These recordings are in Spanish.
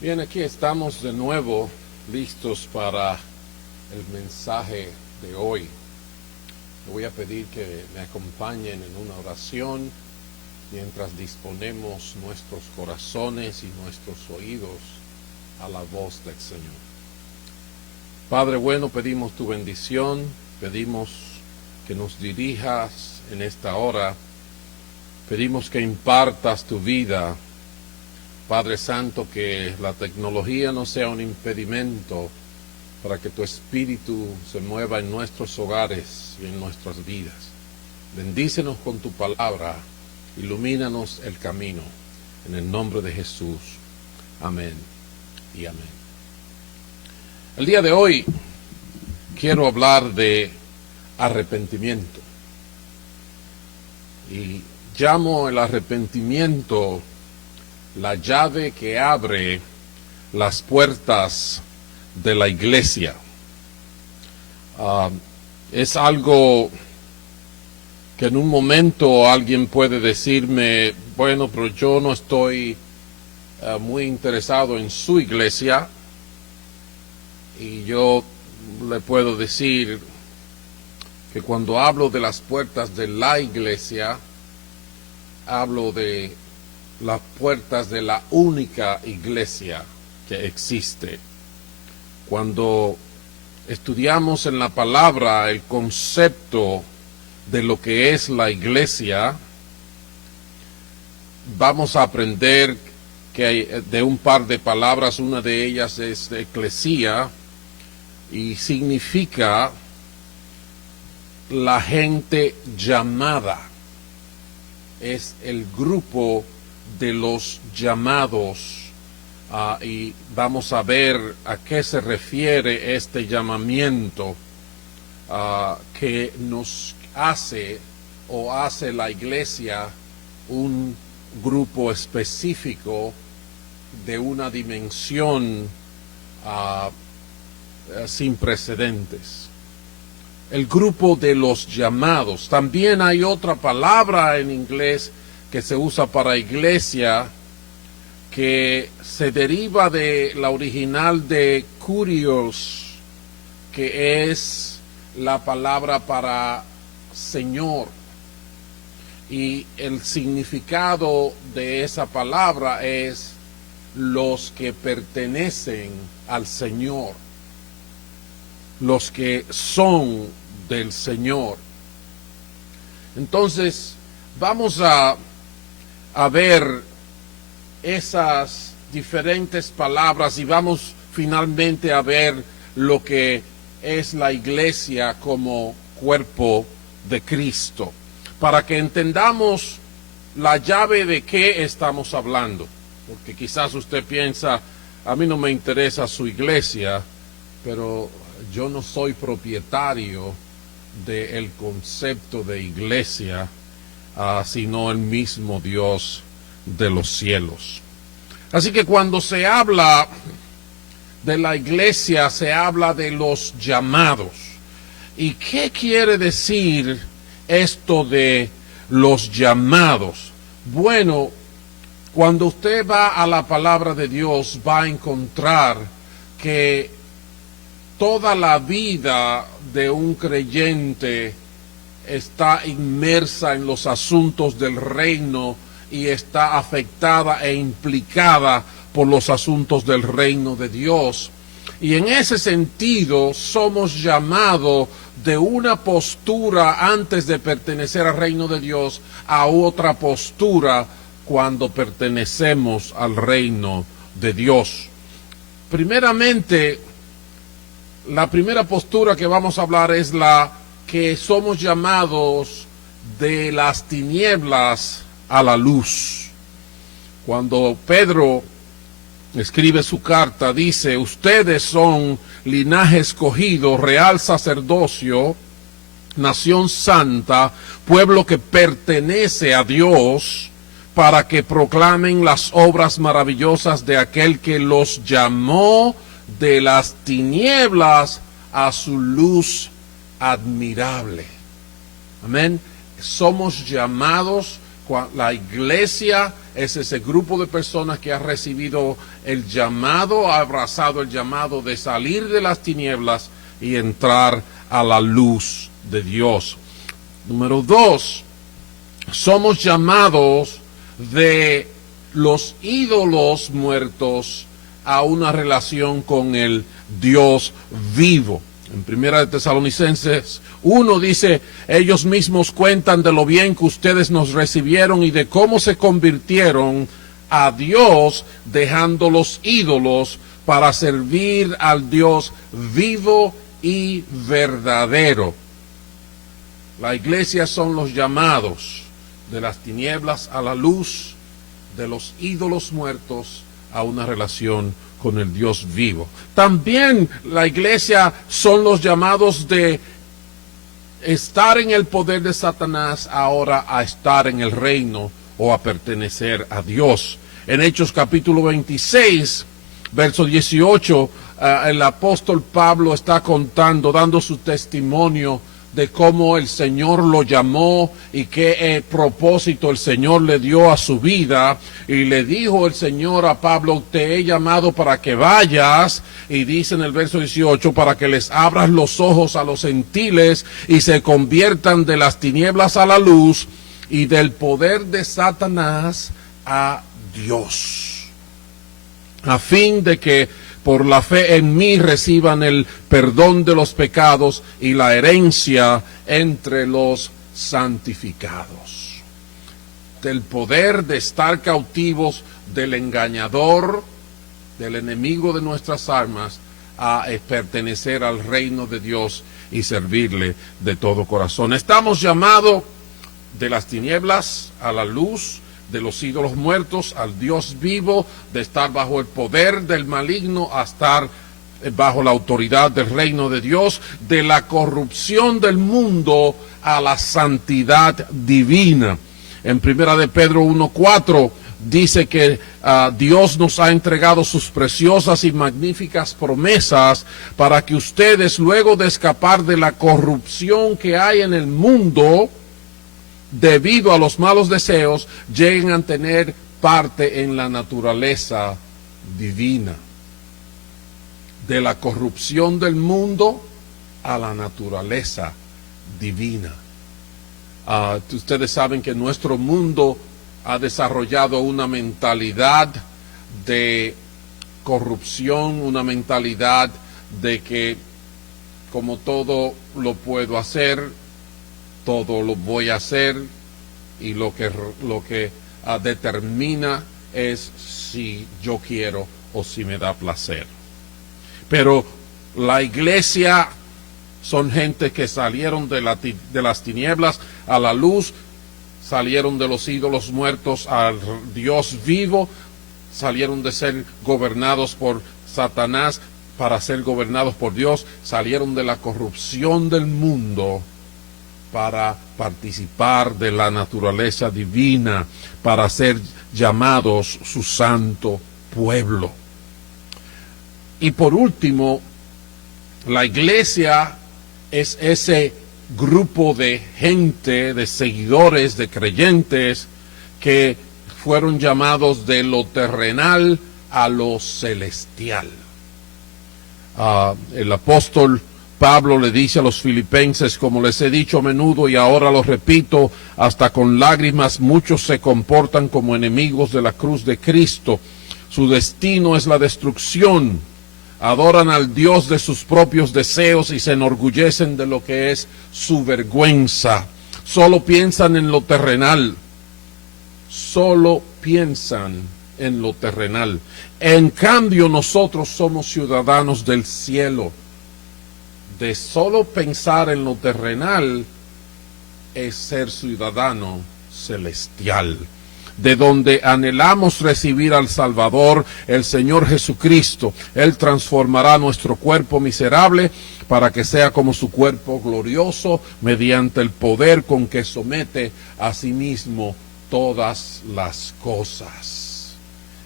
Bien, aquí estamos de nuevo listos para el mensaje de hoy. Le voy a pedir que me acompañen en una oración mientras disponemos nuestros corazones y nuestros oídos a la voz del Señor. Padre bueno, pedimos tu bendición, pedimos que nos dirijas en esta hora, pedimos que impartas tu vida. Padre Santo, que la tecnología no sea un impedimento para que tu Espíritu se mueva en nuestros hogares y en nuestras vidas. Bendícenos con tu palabra, ilumínanos el camino. En el nombre de Jesús. Amén y amén. El día de hoy quiero hablar de arrepentimiento. Y llamo el arrepentimiento la llave que abre las puertas de la iglesia. Es algo que en un momento alguien puede decirme, bueno, pero yo no estoy muy interesado en su iglesia, y yo le puedo decir que cuando hablo de las puertas de la iglesia, hablo de las puertas de la única iglesia que existe. Cuando estudiamos en la palabra el concepto de lo que es la iglesia, vamos a aprender que hay de un par de palabras. Una de ellas es eclesía y significa la gente llamada. Es el grupo de los llamados, y vamos a ver a qué se refiere este llamamiento que nos hace o hace la iglesia un grupo específico de una dimensión sin precedentes. El grupo de los llamados. También hay otra palabra en inglés que se usa para iglesia, que se deriva de la original de kurios, que es la palabra para Señor. Y el significado de esa palabra es los que pertenecen al Señor, los que son del Señor. Entonces, vamos a ver esas diferentes palabras y vamos finalmente a ver lo que es la iglesia como cuerpo de Cristo, para que entendamos la llave de qué estamos hablando. Porque quizás usted piensa, a mí no me interesa su iglesia, pero yo no soy propietario del concepto de iglesia, sino el mismo Dios de los cielos. Así que cuando se habla de la iglesia, se habla de los llamados. ¿Y qué quiere decir esto de los llamados? Bueno, cuando usted va a la palabra de Dios, va a encontrar que toda la vida de un creyente está inmersa en los asuntos del reino y está afectada e implicada por los asuntos del reino de Dios. Y en ese sentido somos llamados de una postura antes de pertenecer al reino de Dios a otra postura cuando pertenecemos al reino de Dios. Primeramente, la primera postura que vamos a hablar es la que somos llamados de las tinieblas a la luz. Cuando Pedro escribe su carta, dice: ustedes son linaje escogido, real sacerdocio, nación santa, pueblo que pertenece a Dios, para que proclamen las obras maravillosas de aquel que los llamó de las tinieblas a su luz admirable. Amén. Somos llamados La iglesia es ese grupo de personas que ha recibido el llamado, ha abrazado el llamado de salir de las tinieblas y entrar a la luz de Dios. Número 2, somos llamados de los ídolos muertos a una relación con el Dios vivo. En Primera de Tesalonicenses 1 dice, ellos mismos cuentan de lo bien que ustedes nos recibieron y de cómo se convirtieron a Dios dejando los ídolos para servir al Dios vivo y verdadero. La iglesia son los llamados de las tinieblas a la luz, de los ídolos muertos a una relación con el Dios vivo. También la iglesia son los llamados de estar en el poder de Satanás ahora a estar en el reino o a pertenecer a Dios. En Hechos capítulo 26, verso 18, el apóstol Pablo está contando, dando su testimonio de cómo el Señor lo llamó y qué propósito el Señor le dio a su vida. Y le dijo el Señor a Pablo, te he llamado para que vayas, y dice en el verso 18, para que les abras los ojos a los gentiles y se conviertan de las tinieblas a la luz y del poder de Satanás a Dios, a fin de que por la fe en mí reciban el perdón de los pecados y la herencia entre los santificados. Del poder de estar cautivos del engañador, del enemigo de nuestras almas, a pertenecer al reino de Dios y servirle de todo corazón. Estamos llamados de las tinieblas a la luz, de los ídolos muertos al Dios vivo, de estar bajo el poder del maligno a estar bajo la autoridad del reino de Dios, de la corrupción del mundo a la santidad divina. En Primera de Pedro 1:4 dice que Dios nos ha entregado sus preciosas y magníficas promesas para que ustedes, luego de escapar de la corrupción que hay en el mundo, debido a los malos deseos, lleguen a tener parte en la naturaleza divina. De la corrupción del mundo a la naturaleza divina. Ustedes saben que nuestro mundo ha desarrollado una mentalidad de corrupción, una mentalidad de que como todo lo puedo hacer, todo lo voy a hacer, y lo que determina es si yo quiero o si me da placer. Pero la iglesia son gente que salieron de las tinieblas a la luz, salieron de los ídolos muertos al Dios vivo, salieron de ser gobernados por Satanás para ser gobernados por Dios, salieron de la corrupción del mundo para participar de la naturaleza divina, para ser llamados su santo pueblo. Y por último, la iglesia es ese grupo de gente, de seguidores, de creyentes, que fueron llamados de lo terrenal a lo celestial. El apóstol Pablo le dice a los filipenses, como les he dicho a menudo y ahora lo repito, hasta con lágrimas muchos se comportan como enemigos de la cruz de Cristo. Su destino es la destrucción. Adoran al Dios de sus propios deseos y se enorgullecen de lo que es su vergüenza. Solo piensan en lo terrenal. Solo piensan en lo terrenal. En cambio, nosotros somos ciudadanos del cielo. De solo pensar en lo terrenal es ser ciudadano celestial, de donde anhelamos recibir al Salvador, el Señor Jesucristo. Él transformará nuestro cuerpo miserable para que sea como su cuerpo glorioso, mediante el poder con que somete a sí mismo todas las cosas.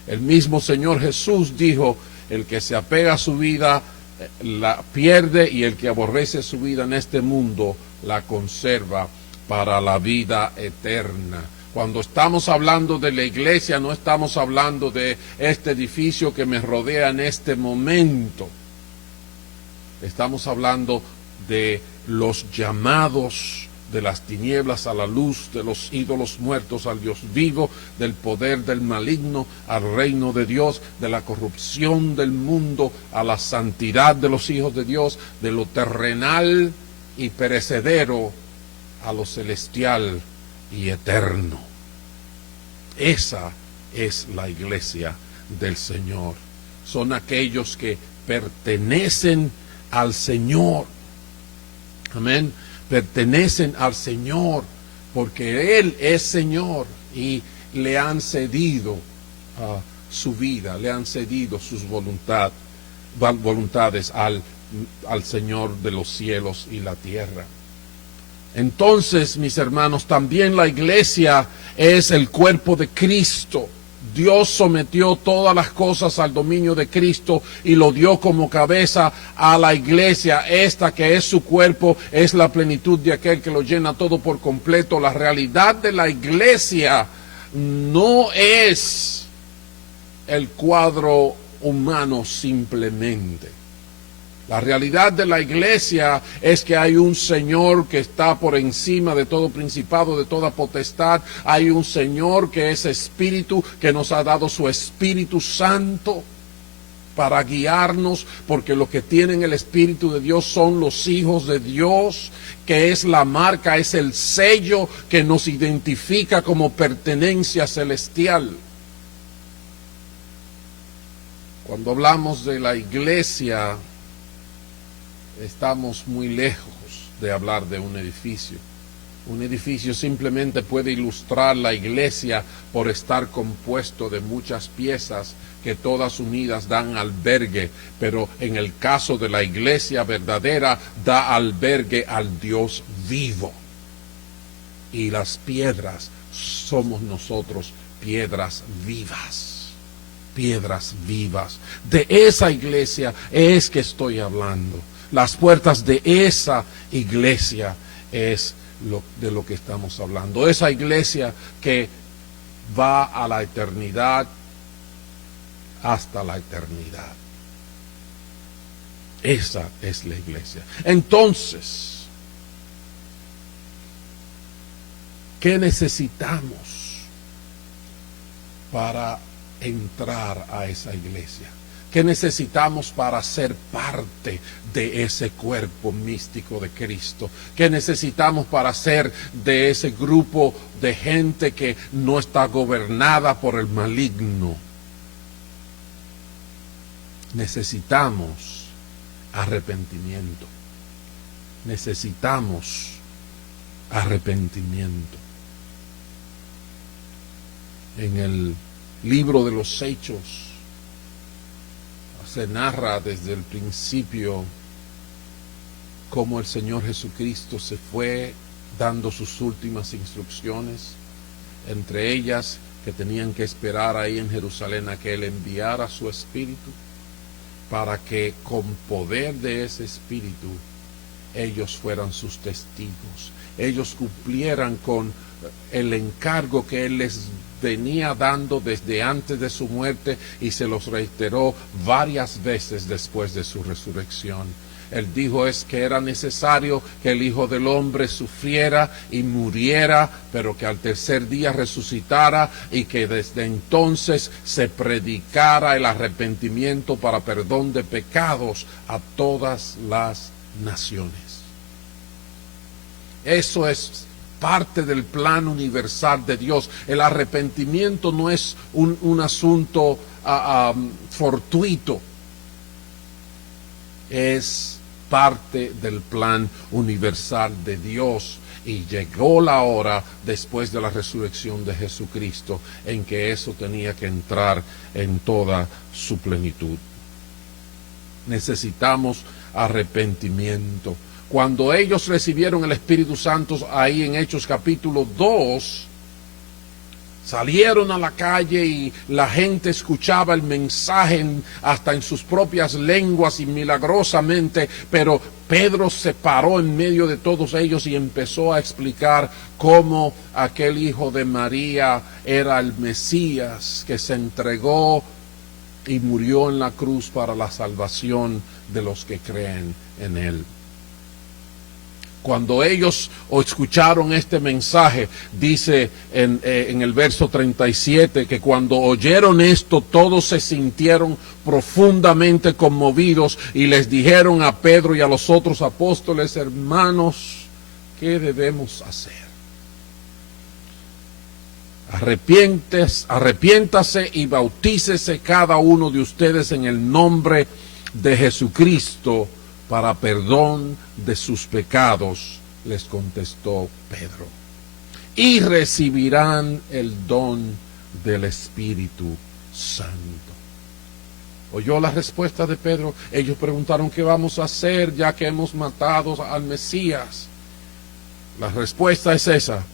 El mismo Señor Jesús dijo, el que se apega a su vida la pierde, y el que aborrece su vida en este mundo la conserva para la vida eterna. Cuando estamos hablando de la iglesia, no estamos hablando de este edificio que me rodea en este momento. Estamos hablando de los llamados de las tinieblas a la luz, de los ídolos muertos al Dios vivo, del poder del maligno al reino de Dios, de la corrupción del mundo a la santidad de los hijos de Dios, de lo terrenal y perecedero a lo celestial y eterno. Esa es la iglesia del Señor. Son aquellos que pertenecen al Señor. Amén. Pertenecen al Señor porque Él es Señor y le han cedido su vida, le han cedido sus voluntades al Señor de los cielos y la tierra. Entonces, mis hermanos, también la iglesia es el cuerpo de Cristo. Dios sometió todas las cosas al dominio de Cristo y lo dio como cabeza a la iglesia. Esta que es su cuerpo es la plenitud de aquel que lo llena todo por completo. La realidad de la iglesia no es el cuadro humano simplemente. La realidad de la iglesia es que hay un Señor que está por encima de todo principado, de toda potestad. Hay un Señor que es Espíritu, que nos ha dado su Espíritu Santo para guiarnos, porque los que tienen el Espíritu de Dios son los hijos de Dios, que es la marca, es el sello que nos identifica como pertenencia celestial. Cuando hablamos de la iglesia, estamos muy lejos de hablar de un edificio. Un edificio simplemente puede ilustrar la iglesia por estar compuesto de muchas piezas que todas unidas dan albergue, pero en el caso de la iglesia verdadera da albergue al Dios vivo. Y las piedras somos nosotros, piedras vivas. Piedras vivas. De esa iglesia es que estoy hablando. Las puertas de esa iglesia es de lo que estamos hablando. Esa iglesia que va a la eternidad, hasta la eternidad. Esa es la iglesia. Entonces, ¿qué necesitamos para entrar a esa iglesia? ¿Qué necesitamos para ser parte de ese cuerpo místico de Cristo? ¿Qué necesitamos para ser de ese grupo de gente que no está gobernada por el maligno? Necesitamos arrepentimiento. Necesitamos arrepentimiento. En el libro de los Hechos se narra desde el principio cómo el Señor Jesucristo se fue dando sus últimas instrucciones, entre ellas que tenían que esperar ahí en Jerusalén a que Él enviara su Espíritu, para que con poder de ese Espíritu ellos fueran sus testigos, ellos cumplieran con el encargo que Él les venía dando desde antes de su muerte y se los reiteró varias veces después de su resurrección. Él dijo es que era necesario que el Hijo del Hombre sufriera y muriera, pero que al tercer día resucitara y que desde entonces se predicara el arrepentimiento para perdón de pecados a todas las naciones. Eso es parte del plan universal de Dios. El arrepentimiento no es un asunto fortuito. Es parte del plan universal de Dios. Y llegó la hora, después de la resurrección de Jesucristo, en que eso tenía que entrar en toda su plenitud. Necesitamos arrepentimiento. Cuando ellos recibieron el Espíritu Santo, ahí en Hechos capítulo 2, Salieron a la calle y la gente escuchaba el mensaje hasta en sus propias lenguas y milagrosamente, pero Pedro se paró en medio de todos ellos y empezó a explicar cómo aquel hijo de María era el Mesías que se entregó y murió en la cruz para la salvación de los que creen en él. Cuando ellos escucharon este mensaje, dice en el verso 37, que cuando oyeron esto, todos se sintieron profundamente conmovidos y les dijeron a Pedro y a los otros apóstoles: hermanos, ¿qué debemos hacer? Arrepiéntase y bautícese cada uno de ustedes en el nombre de Jesucristo para perdón de sus pecados, les contestó Pedro, y recibirán el don del Espíritu Santo. ¿Oyó la respuesta de Pedro? Ellos preguntaron: ¿qué vamos a hacer ya que hemos matado al Mesías? La respuesta es esa: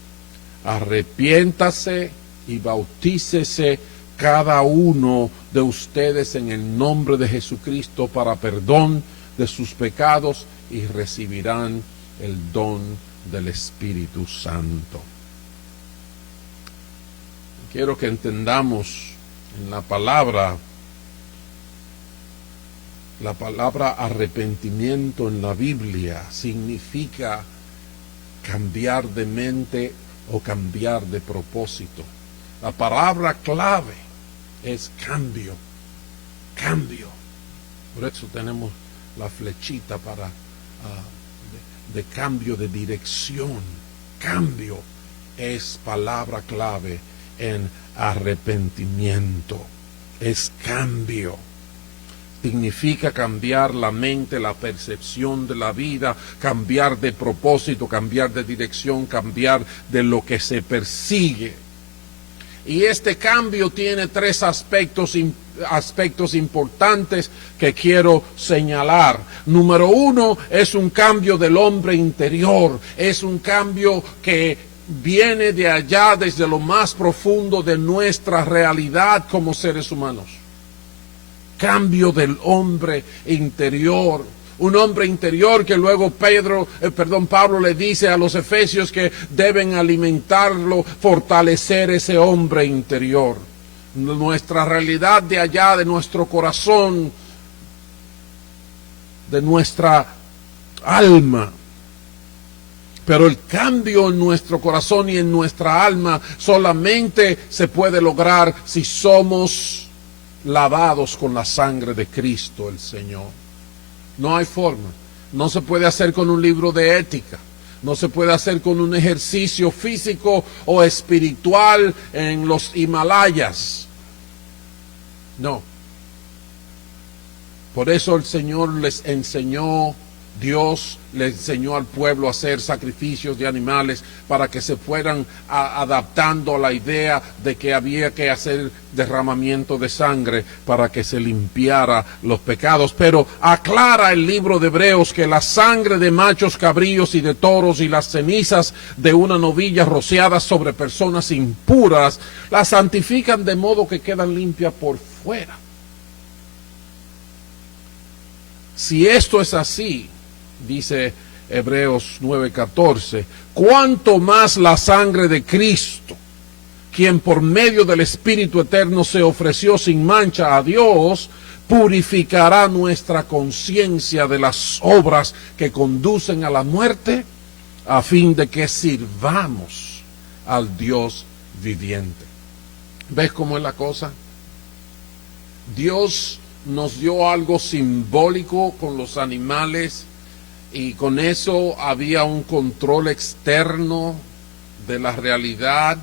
arrepiéntase y bautícese cada uno de ustedes en el nombre de Jesucristo para perdón de sus pecados y recibirán el don del Espíritu Santo. Quiero que entendamos en la palabra arrepentimiento en la Biblia significa cambiar de mente o cambiar de propósito. La palabra clave es cambio, cambio. Por eso tenemos la flechita para de cambio de dirección. Cambio es palabra clave en arrepentimiento. Es cambio. Significa cambiar la mente, la percepción de la vida, cambiar de propósito, cambiar de dirección, cambiar de lo que se persigue. Y este cambio tiene tres aspectos importantes que quiero señalar. Número uno, es un cambio del hombre interior. Es un cambio que viene de allá, desde lo más profundo de nuestra realidad como seres humanos. Cambio del hombre interior. Un hombre interior que luego Pablo le dice a los efesios que deben alimentarlo, fortalecer ese hombre interior. Nuestra realidad de allá, de nuestro corazón, de nuestra alma. Pero el cambio en nuestro corazón y en nuestra alma solamente se puede lograr si somos lavados con la sangre de Cristo el Señor. No hay forma. No se puede hacer con un libro de ética. No se puede hacer con un ejercicio físico o espiritual en los Himalayas. No. Por eso el Señor les enseñó, Dios le enseñó al pueblo a hacer sacrificios de animales para que se fueran adaptando a la idea de que había que hacer derramamiento de sangre para que se limpiara los pecados. Pero aclara el libro de Hebreos que la sangre de machos cabríos y de toros y las cenizas de una novilla rociadas sobre personas impuras las santifican de modo que quedan limpias por fuera. Si esto es así, dice Hebreos 9:14, cuánto más la sangre de Cristo, quien por medio del Espíritu Eterno se ofreció sin mancha a Dios, purificará nuestra conciencia de las obras que conducen a la muerte, a fin de que sirvamos al Dios viviente. ¿Ves cómo es la cosa? Dios nos dio algo simbólico con los animales y con eso había un control externo de la realidad,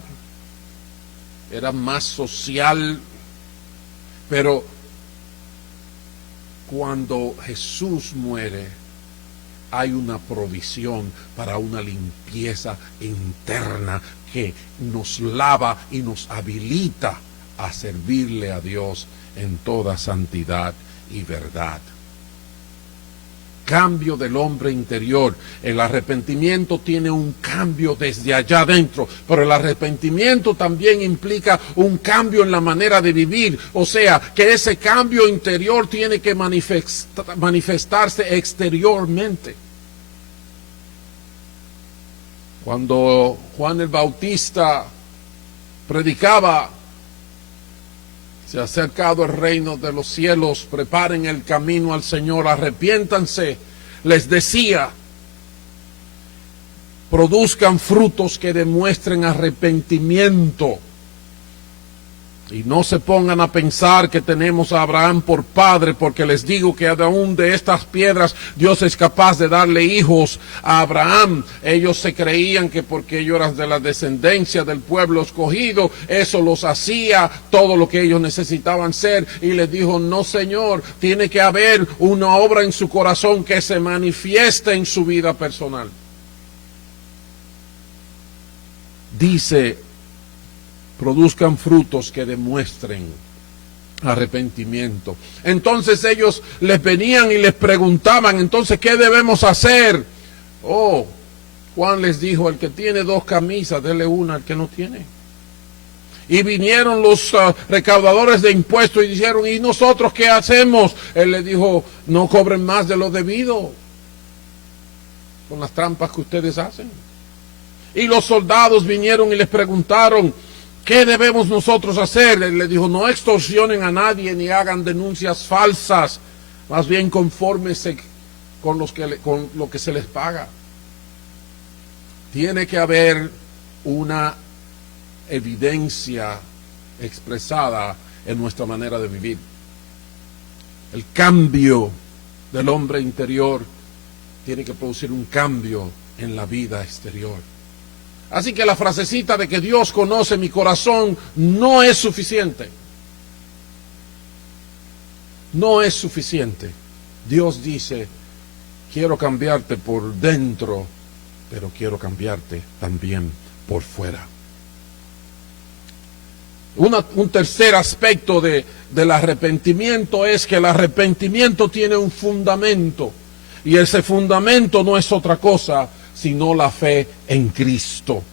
era más social, pero cuando Jesús muere hay una provisión para una limpieza interna que nos lava y nos habilita a servirle a Dios en toda santidad y verdad. cambio del hombre interior. El arrepentimiento tiene un cambio desde allá adentro, pero el arrepentimiento también implica un cambio en la manera de vivir. O sea, que ese cambio interior tiene que manifestarse exteriormente. Cuando Juan el Bautista predicaba: se ha acercado el reino de los cielos, preparen el camino al Señor, arrepiéntanse, les decía: produzcan frutos que demuestren arrepentimiento. Y no se pongan a pensar que tenemos a Abraham por padre, porque les digo que aún de estas piedras Dios es capaz de darle hijos a Abraham. Ellos se creían que porque ellos eran de la descendencia del pueblo escogido, eso los hacía todo lo que ellos necesitaban ser. Y les dijo: no, Señor, tiene que haber una obra en su corazón que se manifieste en su vida personal. Dice: produzcan frutos que demuestren arrepentimiento. Entonces ellos les venían y les preguntaban: entonces, ¿qué debemos hacer? Oh, Juan les dijo: el que tiene 2 camisas, dele una al que no tiene. Y vinieron los recaudadores de impuestos y dijeron: ¿y nosotros qué hacemos? Él les dijo: no cobren más de lo debido, con las trampas que ustedes hacen. Y los soldados vinieron y les preguntaron: ¿qué debemos nosotros hacer? Él les dijo: no extorsionen a nadie ni hagan denuncias falsas, más bien confórmense con lo que se les paga. Tiene que haber una evidencia expresada en nuestra manera de vivir. El cambio del hombre interior tiene que producir un cambio en la vida exterior. Así que la frasecita de que Dios conoce mi corazón no es suficiente. No es suficiente. Dios dice: quiero cambiarte por dentro, pero quiero cambiarte también por fuera. Un tercer aspecto del arrepentimiento es que el arrepentimiento tiene un fundamento. Y ese fundamento no es otra cosa sino la fe en Cristo.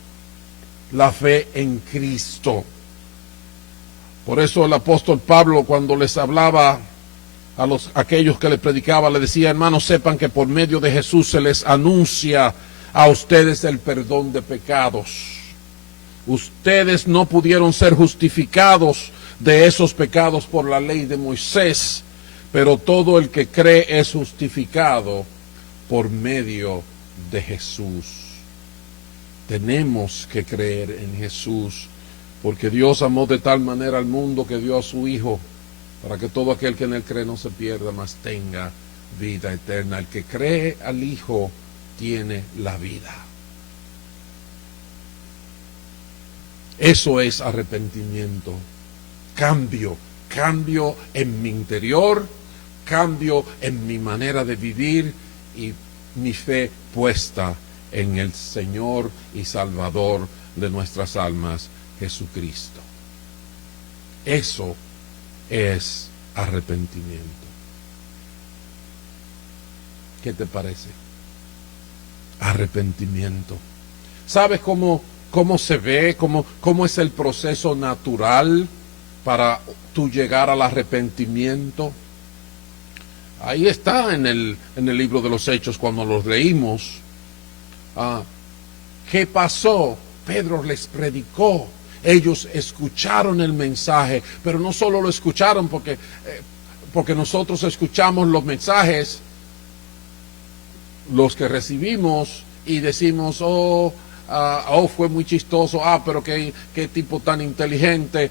La fe en Cristo. Por eso el apóstol Pablo, cuando les hablaba a aquellos que le predicaba, le decía: hermanos, sepan que por medio de Jesús se les anuncia a ustedes el perdón de pecados. Ustedes no pudieron ser justificados de esos pecados por la ley de Moisés, pero todo el que cree es justificado por medio de Jesús. Tenemos que creer en Jesús, porque Dios amó de tal manera al mundo que dio a su Hijo, para que todo aquel que en él cree no se pierda, mas tenga vida eterna. El que cree al Hijo tiene la vida. Eso es arrepentimiento. Cambio en mi interior, cambio en mi manera de vivir y mi fe puesta en el Señor y Salvador de nuestras almas, Jesucristo. Eso es arrepentimiento. ¿Qué te parece? Arrepentimiento. ¿Sabes cómo se ve? ¿Cómo es el proceso natural para tú llegar al arrepentimiento? Ahí está en el libro de los Hechos, cuando los leímos. ¿Qué pasó? Pedro les predicó. Ellos escucharon el mensaje, pero no solo lo escucharon porque nosotros escuchamos los mensajes, los que recibimos, y decimos: fue muy chistoso, pero qué tipo tan inteligente,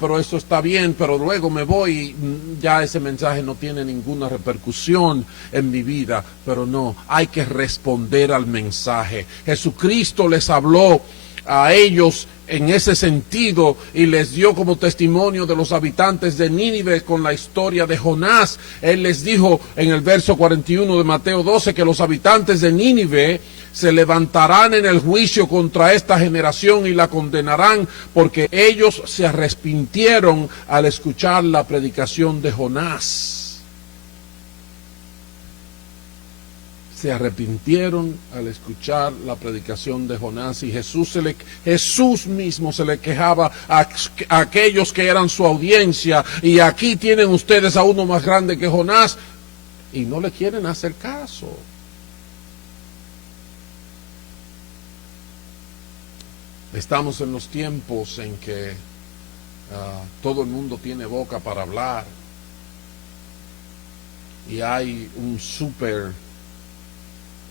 pero eso está bien, pero luego me voy y ya ese mensaje no tiene ninguna repercusión en mi vida. Pero no, hay que responder al mensaje. Jesucristo les habló a ellos en ese sentido y les dio como testimonio de los habitantes de Nínive con la historia de Jonás. Él les dijo en el verso 41 de Mateo 12 que los habitantes de Nínive se levantarán en el juicio contra esta generación y la condenarán, porque ellos se arrepintieron al escuchar la predicación de Jonás. se arrepintieron al escuchar la predicación de Jonás, y Jesús mismo se le quejaba a aquellos que eran su audiencia: y aquí tienen ustedes a uno más grande que Jonás, y no le quieren hacer caso. Estamos en los tiempos en que todo el mundo tiene boca para hablar, y hay un súper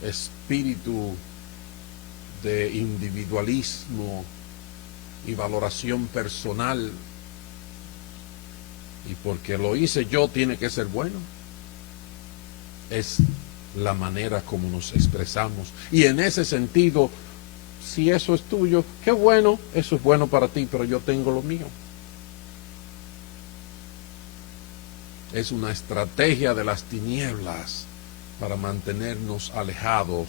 espíritu de individualismo y valoración personal, y porque lo hice yo tiene que ser bueno. Es la manera como nos expresamos, y en ese sentido, si eso es tuyo, qué bueno, eso es bueno para ti, pero yo tengo lo mío. Es una estrategia de las tinieblas para mantenernos alejados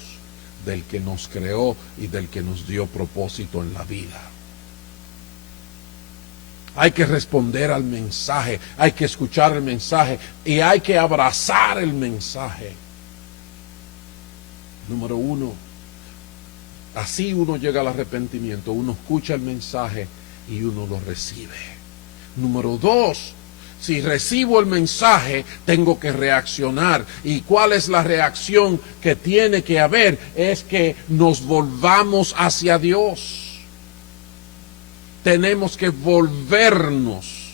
del que nos creó y del que nos dio propósito en la vida. Hay que responder al mensaje, hay que escuchar el mensaje y hay que abrazar el mensaje. Número uno, así uno llega al arrepentimiento, uno escucha el mensaje y uno lo recibe. Número dos, si recibo el mensaje, tengo que reaccionar. ¿Y cuál es la reacción que tiene que haber? Es que nos volvamos hacia Dios. Tenemos que volvernos.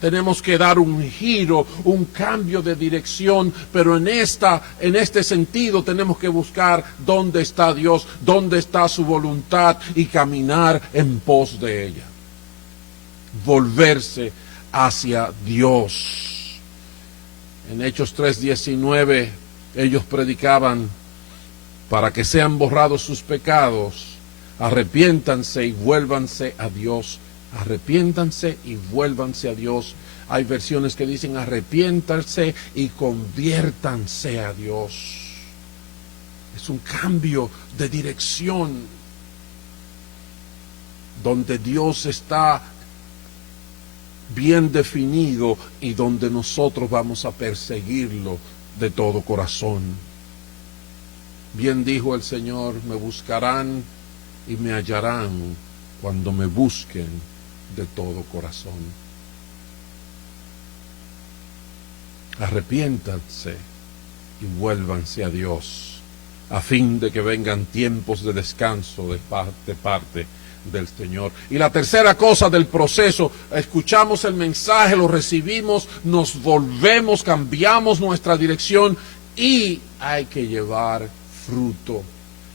Tenemos que dar un giro, un cambio de dirección, pero en este sentido tenemos que buscar dónde está Dios, dónde está su voluntad y caminar en pos de ella. Volverse hacia Dios. En Hechos 3:19 ellos predicaban: para que sean borrados sus pecados, arrepiéntanse y vuélvanse a Dios. Arrepiéntanse y vuélvanse a Dios. Hay versiones que dicen arrepiéntanse y conviértanse a Dios. Es un cambio de dirección donde Dios está bien definido y donde nosotros vamos a perseguirlo de todo corazón. Bien dijo el Señor: me buscarán y me hallarán cuando me busquen de todo corazón. Arrepiéntanse y vuélvanse a Dios, a fin de que vengan tiempos de descanso de parte del Señor. Y la tercera cosa del proceso: escuchamos el mensaje, lo recibimos, nos volvemos, cambiamos nuestra dirección y hay que llevar fruto.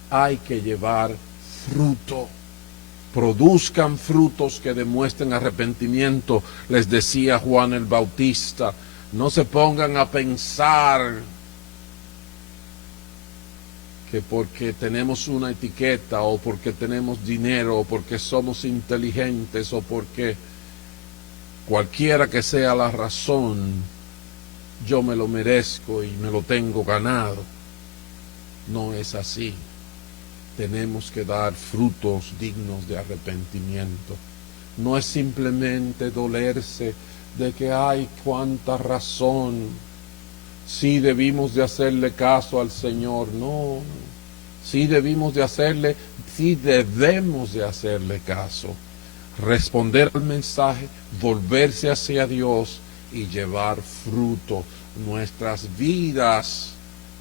Hay que llevar fruto. Produzcan frutos que demuestren arrepentimiento, les decía Juan el Bautista. No se pongan a pensar que porque tenemos una etiqueta, o porque tenemos dinero, o porque somos inteligentes, o porque cualquiera que sea la razón, yo me lo merezco y me lo tengo ganado. No es así. Tenemos que dar frutos dignos de arrepentimiento. No es simplemente dolerse de que hay cuánta razón, sí debimos de hacerle caso al Señor. No, sí debemos de hacerle, sí debemos de hacerle caso. Responder al mensaje, volverse hacia Dios y llevar fruto. Nuestras vidas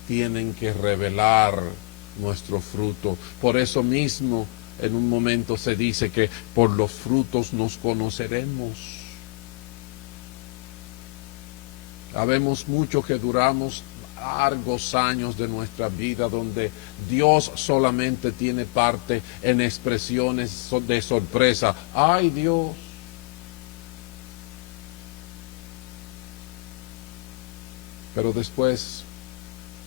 tienen que revelar nuestro fruto. Por eso mismo en un momento se dice que por los frutos nos conoceremos. Sabemos mucho que duramos largos años de nuestra vida donde Dios solamente tiene parte en expresiones de sorpresa. ¡Ay, Dios! Pero después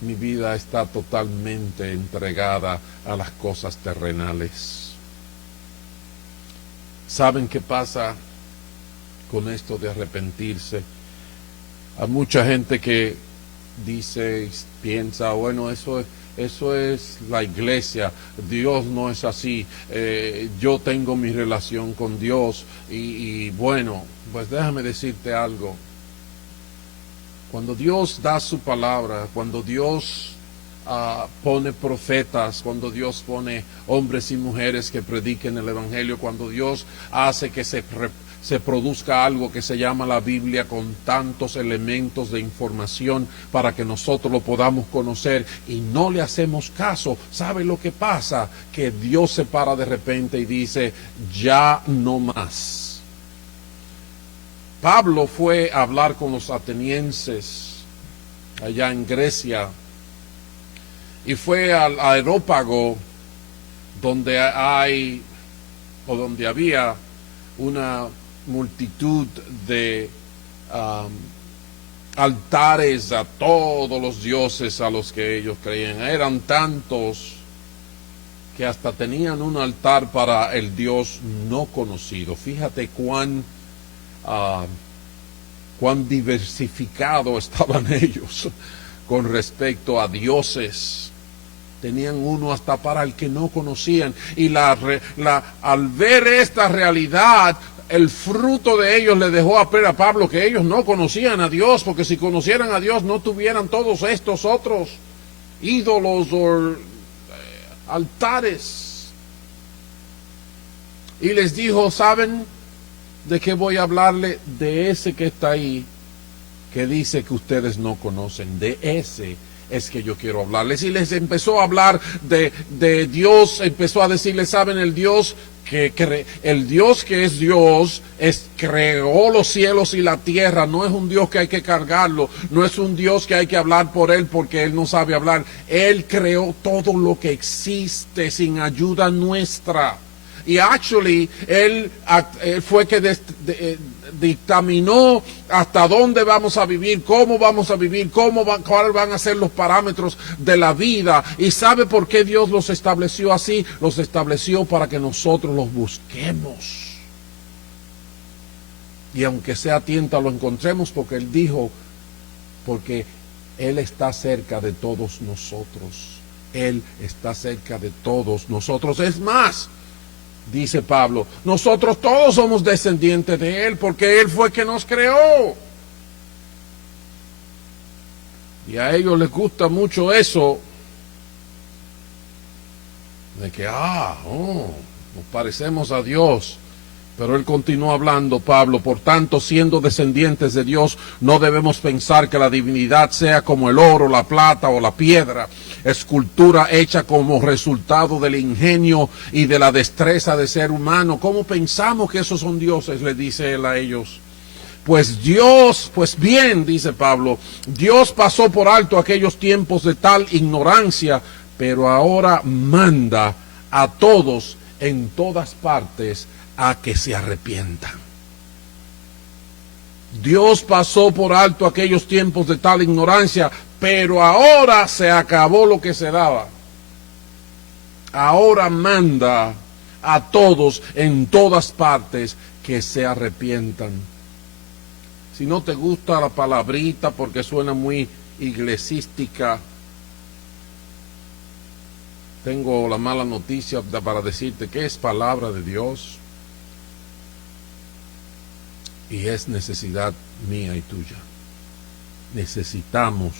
mi vida está totalmente entregada a las cosas terrenales. ¿Saben qué pasa con esto de arrepentirse? Hay mucha gente que dice, piensa, bueno, eso es la iglesia, Dios no es así, yo tengo mi relación con Dios y bueno, pues déjame decirte algo. Cuando Dios da su palabra, cuando Dios pone profetas, cuando Dios pone hombres y mujeres que prediquen el Evangelio, cuando Dios hace que se produzca algo que se llama la Biblia con tantos elementos de información para que nosotros lo podamos conocer y no le hacemos caso. ¿Sabe lo que pasa? Que Dios se para de repente y dice, ya no más. Pablo fue a hablar con los atenienses allá en Grecia y fue al Areópago donde había una multitud de altares a todos los dioses a los que ellos creían. Eran tantos que hasta tenían un altar para el Dios no conocido. Fíjate cuán diversificado estaban ellos con respecto a dioses. Tenían uno hasta para el que no conocían. Y al ver esta realidad, el fruto de ellos le dejó a Pablo que ellos no conocían a Dios, porque si conocieran a Dios no tuvieran todos estos otros ídolos o altares. Y les dijo, ¿saben de qué voy a hablarle? De ese que está ahí, que dice que ustedes no conocen. De ese es que yo quiero hablarles. Y les empezó a hablar de Dios, empezó a decirles, ¿saben? El Dios que es Dios, creó los cielos y la tierra. No es un Dios que hay que cargarlo, no es un Dios que hay que hablar por él porque él no sabe hablar. Él creó todo lo que existe sin ayuda nuestra. Y él fue que dictaminó hasta dónde vamos a vivir, cómo vamos a vivir, cuáles van a ser los parámetros de la vida. ¿Y sabe por qué Dios los estableció así? Los estableció para que nosotros los busquemos. Y aunque sea tienta, lo encontremos, porque Él dijo, porque Él está cerca de todos nosotros. Él está cerca de todos nosotros. Es más, dice Pablo, nosotros todos somos descendientes de Él, porque Él fue que nos creó. Y a ellos les gusta mucho eso, de que, nos parecemos a Dios. Pero él continúa hablando, Pablo, por tanto, siendo descendientes de Dios, no debemos pensar que la divinidad sea como el oro, la plata o la piedra, escultura hecha como resultado del ingenio y de la destreza de ser humano. ¿Cómo pensamos que esos son dioses? Le dice él a ellos. Pues bien, dice Pablo, Dios pasó por alto aquellos tiempos de tal ignorancia, pero ahora manda a todos en todas partes a que se arrepientan. Dios pasó por alto aquellos tiempos de tal ignorancia, pero ahora se acabó lo que se daba. Ahora manda a todos en todas partes que se arrepientan. Si no te gusta la palabrita porque suena muy iglesística, tengo la mala noticia para decirte que es palabra de Dios. Y es necesidad mía y tuya. Necesitamos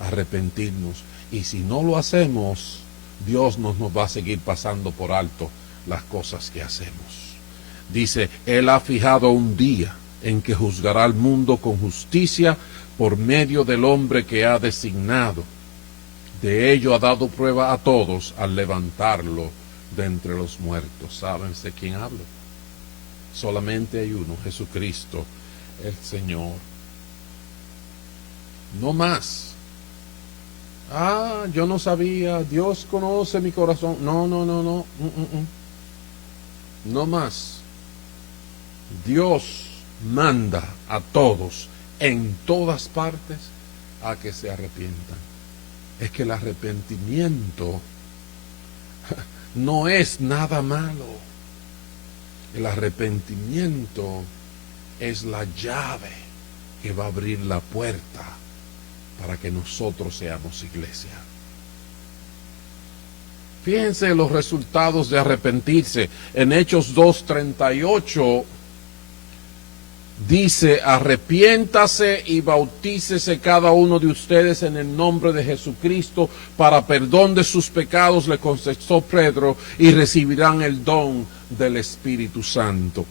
arrepentirnos. Y si no lo hacemos, Dios nos va a seguir pasando por alto las cosas que hacemos. Dice, Él ha fijado un día en que juzgará al mundo con justicia por medio del hombre que ha designado. De ello ha dado prueba a todos al levantarlo de entre los muertos. ¿Saben de quién hablo? Solamente hay uno, Jesucristo, el Señor. No más. Yo no sabía, Dios conoce mi corazón. No. No más. Dios manda a todos, en todas partes, a que se arrepientan. Es que el arrepentimiento no es nada malo. El arrepentimiento es la llave que va a abrir la puerta para que nosotros seamos iglesia. Fíjense los resultados de arrepentirse. En Hechos 2:38 dice: arrepiéntase y bautícese cada uno de ustedes en el nombre de Jesucristo para perdón de sus pecados, le contestó Pedro, y recibirán el don del Espíritu Santo.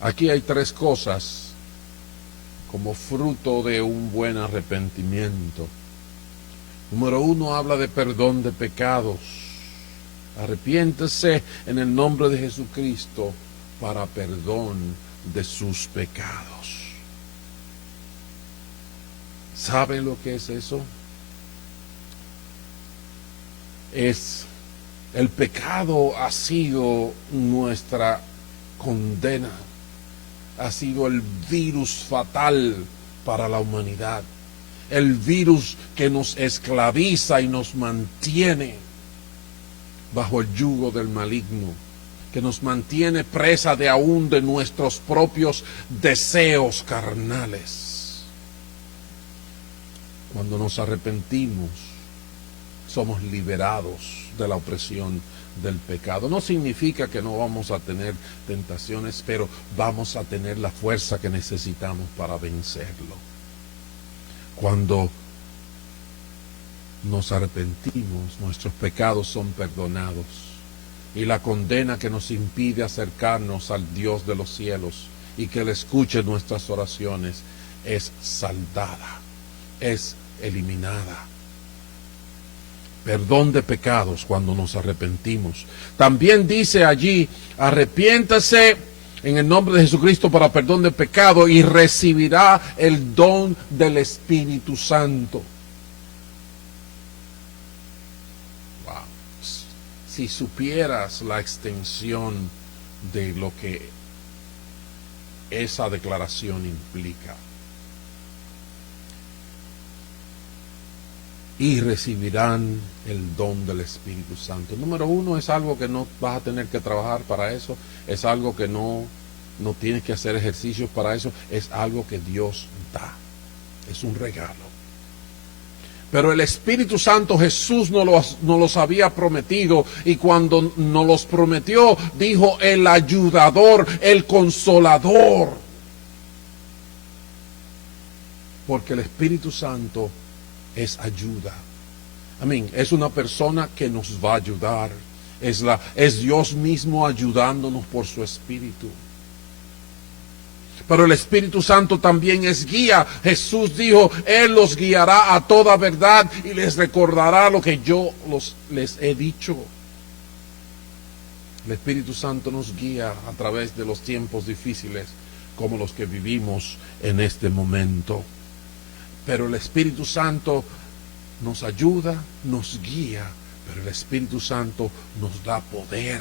Aquí hay tres cosas como fruto de un buen arrepentimiento. Número uno, habla de perdón de pecados. Arrepiéntese en el nombre de Jesucristo para perdón de sus pecados. ¿Sabe lo que es eso? El pecado ha sido nuestra condena, ha sido el virus fatal para la humanidad, el virus que nos esclaviza y nos mantiene bajo el yugo del maligno, que nos mantiene presa de aún de nuestros propios deseos carnales. Cuando nos arrepentimos, somos liberados de la opresión del pecado. No significa que no vamos a tener tentaciones, pero vamos a tener la fuerza que necesitamos para vencerlo. Cuando nos arrepentimos, nuestros pecados son perdonados y la condena que nos impide acercarnos al Dios de los cielos y que Él escuche nuestras oraciones es saldada, es eliminada. Perdón de pecados cuando nos arrepentimos. También dice allí: arrepiéntase en el nombre de Jesucristo para perdón de pecado y recibirá el don del Espíritu Santo. Wow. Si supieras la extensión de lo que esa declaración implica. Y recibirán el don del Espíritu Santo. Número uno, es algo que no vas a tener que trabajar para eso, es algo que no tienes que hacer ejercicios para eso, es algo que Dios da, es un regalo. Pero el Espíritu Santo Jesús nos los había prometido, y cuando nos los prometió, dijo: el ayudador, el consolador. Porque el Espíritu Santo es ayuda. Amén. Es una persona que nos va a ayudar. Es Dios mismo ayudándonos por su Espíritu. Pero el Espíritu Santo también es guía. Jesús dijo: Él los guiará a toda verdad y les recordará lo que yo les he dicho. El Espíritu Santo nos guía a través de los tiempos difíciles como los que vivimos en este momento. Pero el Espíritu Santo nos ayuda, nos guía, pero el Espíritu Santo nos da poder,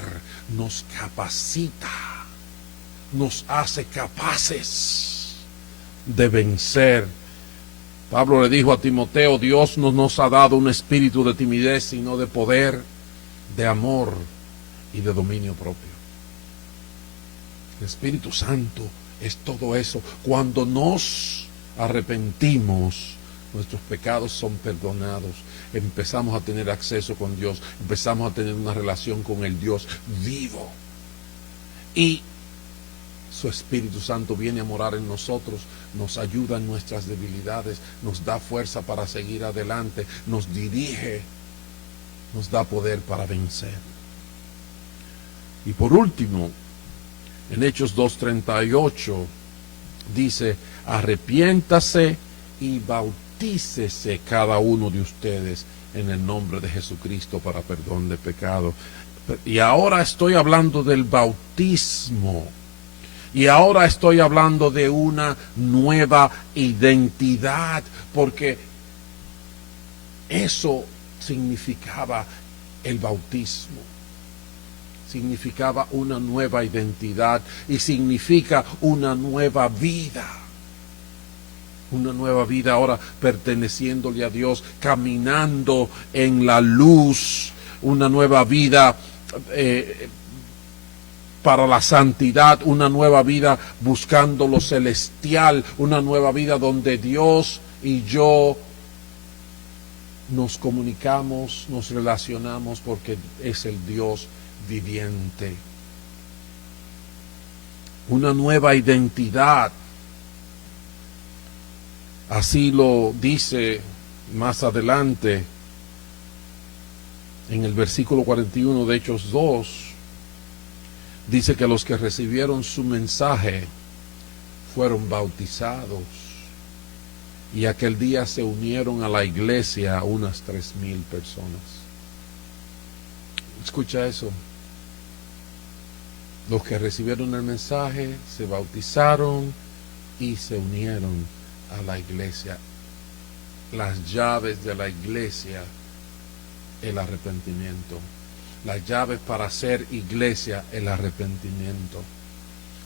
nos capacita, nos hace capaces de vencer. Pablo le dijo a Timoteo: Dios no nos ha dado un espíritu de timidez, sino de poder, de amor y de dominio propio. El Espíritu Santo es todo eso. Cuando nos arrepentimos, nuestros pecados son perdonados, empezamos a tener acceso con Dios, empezamos a tener una relación con el Dios vivo, y su Espíritu Santo viene a morar en nosotros, nos ayuda en nuestras debilidades, nos da fuerza para seguir adelante, nos dirige, nos da poder para vencer. Y por último, en Hechos 2:38 dice: arrepiéntase y bautícese cada uno de ustedes en el nombre de Jesucristo para perdón de pecado. Y ahora estoy hablando del bautismo. Y ahora estoy hablando de una nueva identidad, porque eso significaba el bautismo. Significaba una nueva identidad y significa una nueva vida. Una nueva vida ahora perteneciéndole a Dios, caminando en la luz, una nueva vida para la santidad, una nueva vida buscando lo celestial, una nueva vida donde Dios y yo nos comunicamos, nos relacionamos, porque es el Dios viviente. una nueva identidad. Así lo dice más adelante en el versículo 41 de Hechos 2. Dice que los que recibieron su mensaje fueron bautizados, y aquel día se unieron a la iglesia unas 3,000 personas. Escucha eso. Los que recibieron el mensaje se bautizaron y se unieron a la iglesia. Las llaves de la iglesia, el arrepentimiento. Las llaves para ser iglesia, el arrepentimiento.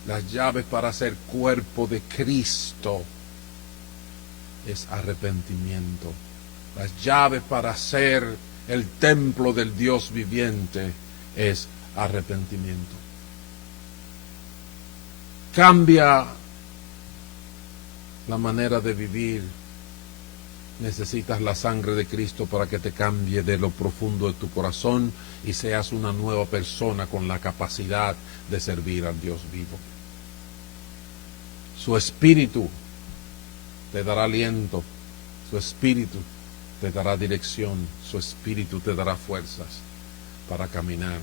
Las llaves para ser cuerpo de Cristo es arrepentimiento. Las llaves para ser el templo del Dios viviente es arrepentimiento. Cambia la manera de vivir. Necesitas la sangre de Cristo para que te cambie de lo profundo de tu corazón y seas una nueva persona con la capacidad de servir al Dios vivo. Su espíritu te dará aliento, su espíritu te dará dirección, su espíritu te dará fuerzas para caminar.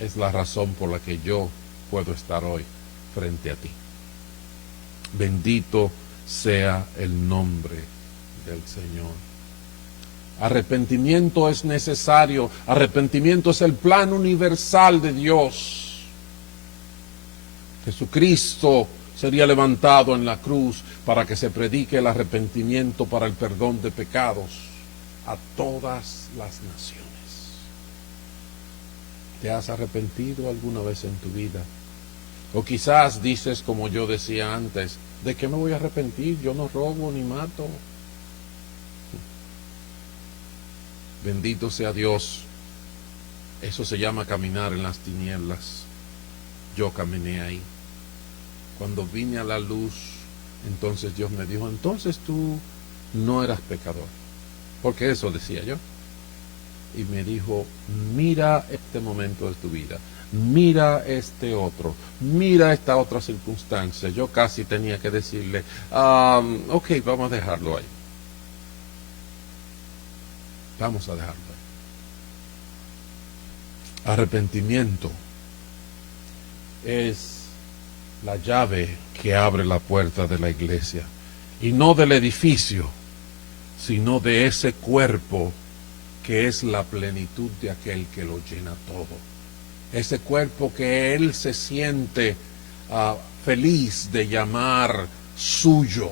Es la razón por la que yo puedo estar hoy frente a ti. Bendito sea el nombre del Señor. Arrepentimiento es necesario. Arrepentimiento es el plan universal de Dios. Jesucristo sería levantado en la cruz para que se predique el arrepentimiento para el perdón de pecados a todas las naciones. ¿Te has arrepentido alguna vez en tu vida? O quizás dices, como yo decía antes, ¿de qué me voy a arrepentir? Yo no robo ni mato. Bendito sea Dios. Eso se llama caminar en las tinieblas. Yo caminé ahí. Cuando vine a la luz, entonces Dios me dijo, entonces tú no eras pecador. Porque eso decía yo. Y me dijo, mira este momento de tu vida. Mira este otro, mira esta otra circunstancia. Yo casi tenía que decirle, ok, vamos a dejarlo ahí. Vamos a dejarlo ahí. Arrepentimiento es la llave que abre la puerta de la iglesia. Y no del edificio, sino de ese cuerpo que es la plenitud de aquel que lo llena todo. Ese cuerpo que él se siente feliz de llamar suyo.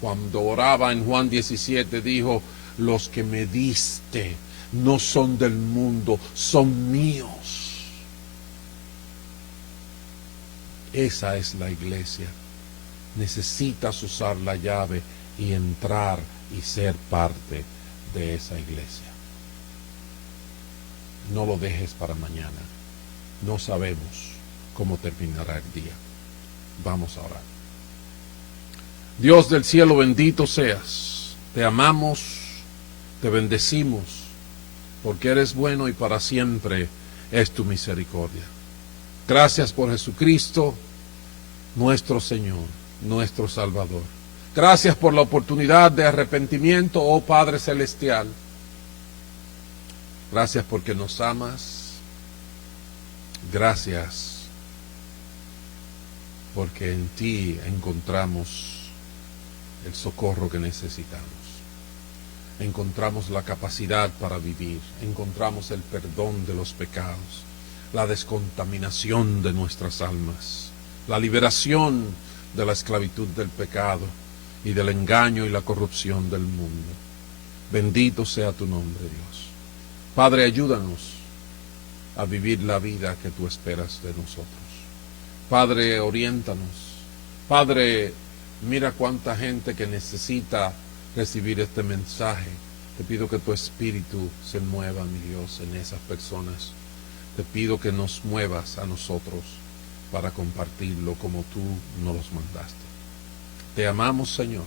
Cuando oraba en Juan 17 dijo, los que me diste no son del mundo, son míos. Esa es la iglesia. Necesitas usar la llave y entrar y ser parte de esa iglesia. No lo dejes para mañana. No sabemos cómo terminará el día. Vamos a orar. Dios del cielo, bendito seas. Te amamos, te bendecimos, porque eres bueno y para siempre es tu misericordia. Gracias por Jesucristo, nuestro Señor, nuestro Salvador. Gracias por la oportunidad de arrepentimiento, oh Padre Celestial. Gracias porque nos amas. Gracias porque en ti encontramos el socorro que necesitamos. Encontramos la capacidad para vivir. Encontramos el perdón de los pecados, la descontaminación de nuestras almas, la liberación de la esclavitud del pecado y del engaño y la corrupción del mundo. Bendito sea tu nombre, Dios. Padre, ayúdanos a vivir la vida que tú esperas de nosotros. Padre, oriéntanos. Padre, mira cuánta gente que necesita recibir este mensaje. Te pido que tu espíritu se mueva, mi Dios, en esas personas. Te pido que nos muevas a nosotros para compartirlo como tú nos los mandaste. Te amamos, Señor.